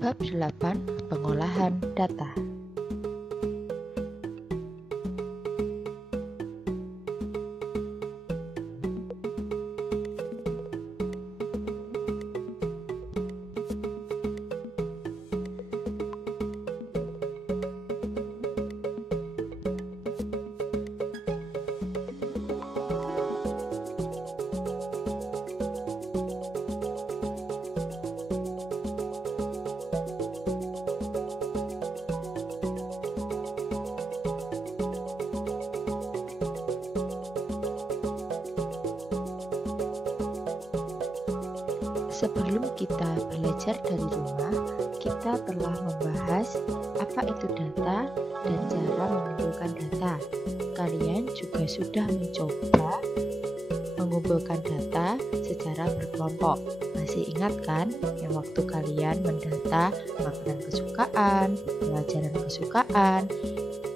Bab 8. Pengolahan data. Sebelum kita belajar dari rumah, kita telah membahas apa itu data dan cara mengumpulkan data. Kalian juga sudah mencoba mengumpulkan data secara berkelompok. Masih ingat kan yang waktu kalian mendata makanan kesukaan, pelajaran kesukaan,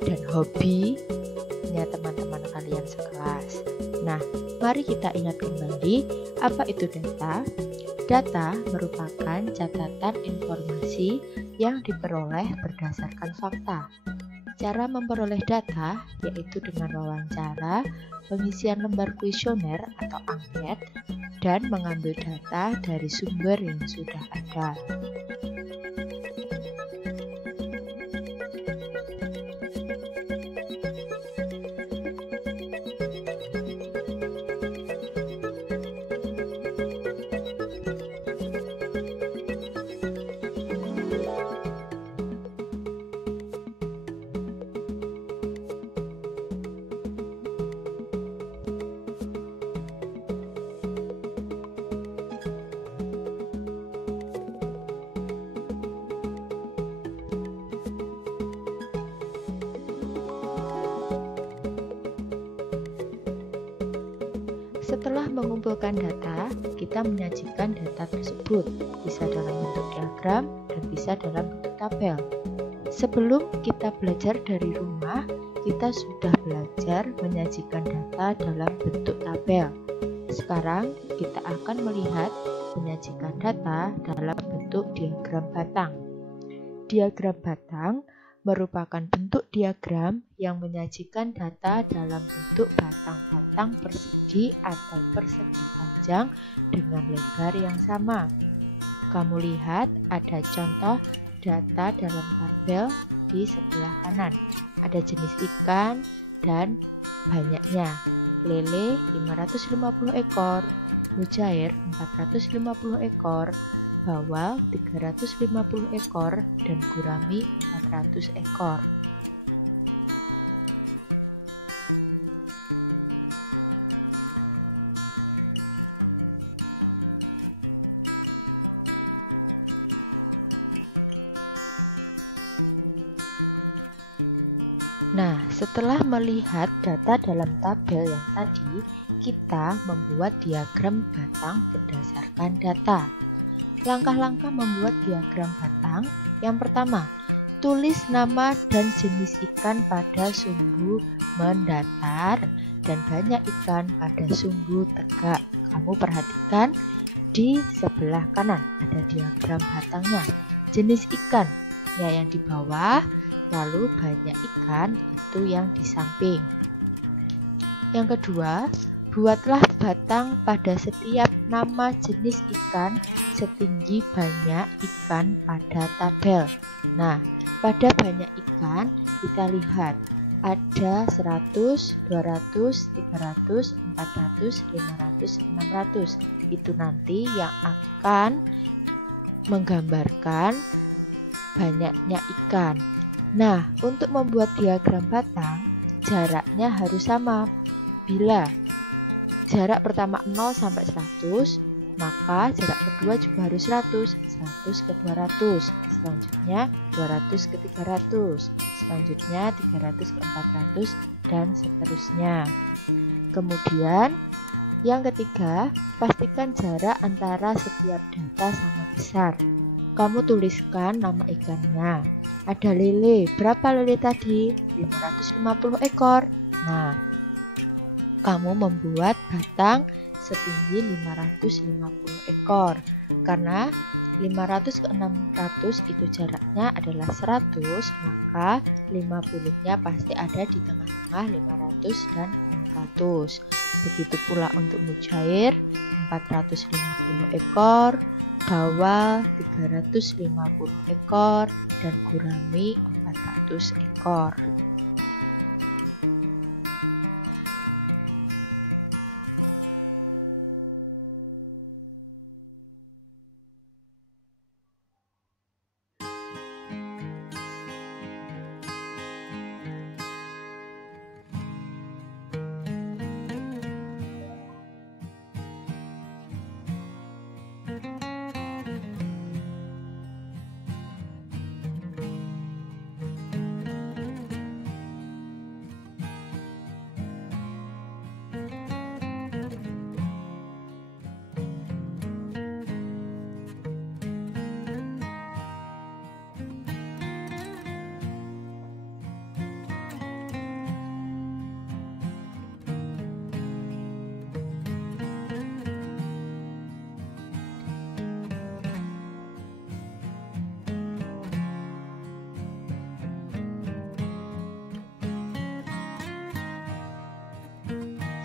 dan hobinya teman-teman kalian sekelas. Nah, mari kita ingat kembali apa itu data. Data merupakan catatan informasi yang diperoleh berdasarkan fakta. Cara memperoleh data yaitu dengan wawancara, pengisian lembar kuesioner atau angket, dan mengambil data dari sumber yang sudah ada. Setelah mengumpulkan data, kita menyajikan data tersebut, bisa dalam bentuk diagram dan bisa dalam bentuk tabel. Sebelum kita belajar dari rumah, kita sudah belajar menyajikan data dalam bentuk tabel. Sekarang kita akan melihat menyajikan data dalam bentuk diagram batang. Diagram batang merupakan bentuk diagram yang menyajikan data dalam bentuk batang-batang persegi atau persegi panjang dengan lebar yang sama. Kamu lihat ada contoh data dalam tabel di sebelah kanan. Ada jenis ikan dan banyaknya. Lele 550 ekor, mujair 450 ekor, bawal 350 ekor, dan gurami 400 ekor. Nah, setelah melihat data dalam tabel yang tadi, kita membuat diagram batang berdasarkan data. Langkah-langkah membuat diagram batang. Yang pertama, tulis nama dan jenis ikan pada sumbu mendatar dan banyak ikan pada sumbu tegak. Kamu perhatikan di sebelah kanan ada diagram batangnya. Jenis ikan ya yang di bawah, lalu banyak ikan itu yang di samping. Yang kedua, buatlah batang pada setiap nama jenis ikan setinggi banyak ikan pada tabel. Nah, pada banyak ikan kita lihat ada 100, 200, 300, 400, 500, 600. Itu nanti yang akan menggambarkan banyaknya ikan. Nah, untuk membuat diagram batang, jaraknya harus sama. Bila jarak pertama 0 sampai 100, maka jarak kedua juga harus 100, 100 ke 200, selanjutnya 200 ke 300, selanjutnya 300 ke 400, dan seterusnya. Kemudian, yang ketiga, pastikan jarak antara setiap data sama besar. Kamu tuliskan nama ikannya. Ada lele, berapa lele tadi? 550 ekor. Nah, kamu membuat batang setinggi 550 ekor karena 500 ke 600 itu jaraknya adalah 100, maka 50-nya pasti ada di tengah-tengah 500 dan 600. Begitu pula untuk mujair 450 ekor, bawal 350 ekor, dan gurami 400 ekor.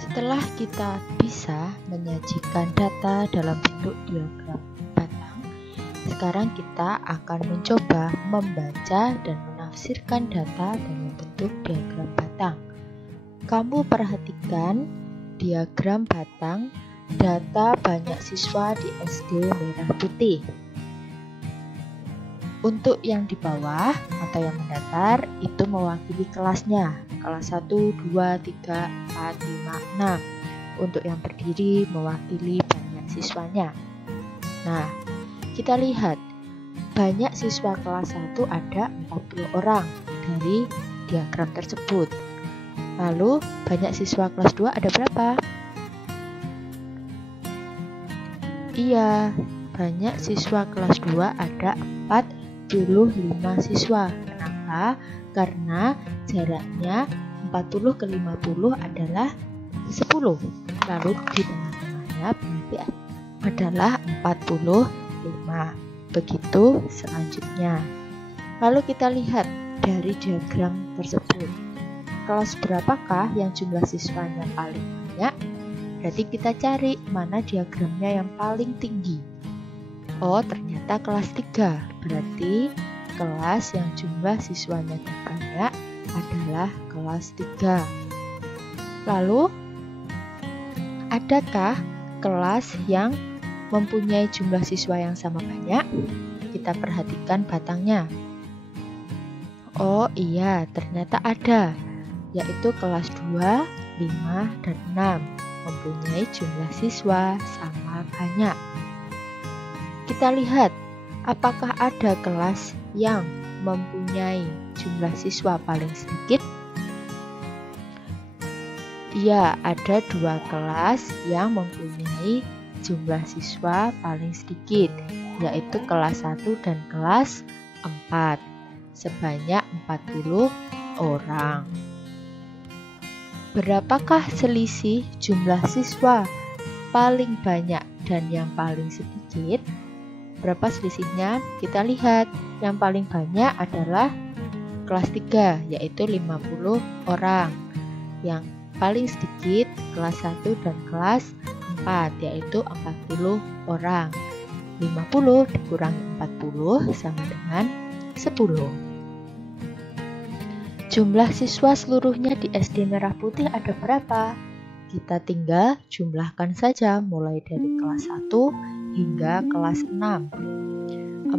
Setelah kita bisa menyajikan data dalam bentuk diagram batang, sekarang kita akan mencoba membaca dan menafsirkan data dalam bentuk diagram batang. Kamu perhatikan diagram batang data banyak siswa di SD Merah Putih. Untuk yang di bawah atau yang mendatar itu mewakili kelasnya, kelas 1, 2, 3, 4, 5, 6. Untuk yang berdiri mewakili banyak siswanya. Nah, kita lihat banyak siswa kelas 1 ada 40 orang dari diagram tersebut. Lalu banyak siswa kelas 2 ada berapa? Iya, banyak siswa kelas 2 ada 45 siswa. Kenapa? Karena jaraknya 40 ke 50 adalah 10. Lalu di tengah-tengahnya berarti adalah 45. Begitu selanjutnya. Lalu kita lihat dari diagram tersebut. Kelas berapakah yang jumlah siswanya paling banyak? Berarti kita cari mana diagramnya yang paling tinggi. Oh, ternyata kelas 3. Berarti kelas yang jumlah siswanya terbanyak adalah kelas 3. Lalu, adakah kelas yang mempunyai jumlah siswa yang sama banyak? Kita perhatikan batangnya. Oh iya, ternyata ada, yaitu kelas 2, 5, dan 6 mempunyai jumlah siswa sama banyak. Kita lihat, apakah ada kelas yang mempunyai jumlah siswa paling sedikit? Iya, ada 2 kelas yang mempunyai jumlah siswa paling sedikit, yaitu kelas 1 dan kelas 4, sebanyak 40 orang. Berapakah selisih jumlah siswa paling banyak dan yang paling sedikit? Berapa selisihnya? Kita lihat, yang paling banyak adalah kelas 3, yaitu 50 orang. Yang paling sedikit kelas 1 dan kelas 4, yaitu 40 orang. 50 dikurangi 40 sama dengan 10. Jumlah siswa seluruhnya di SD Merah Putih ada berapa? Kita tinggal jumlahkan saja mulai dari kelas 1 hingga kelas 6. 40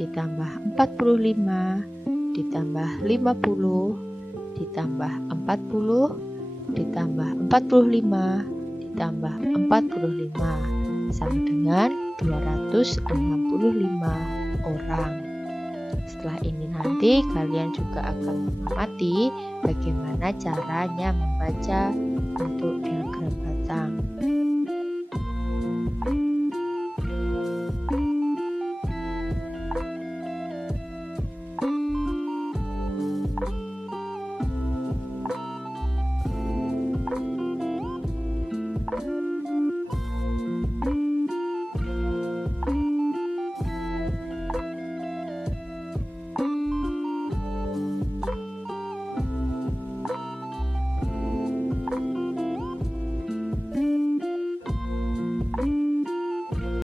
ditambah 45 ditambah 50 ditambah 40 ditambah 45 ditambah 45 sama dengan 265 orang. Setelah ini nanti kalian juga akan mengamati bagaimana caranya membaca bentuk diagram batang.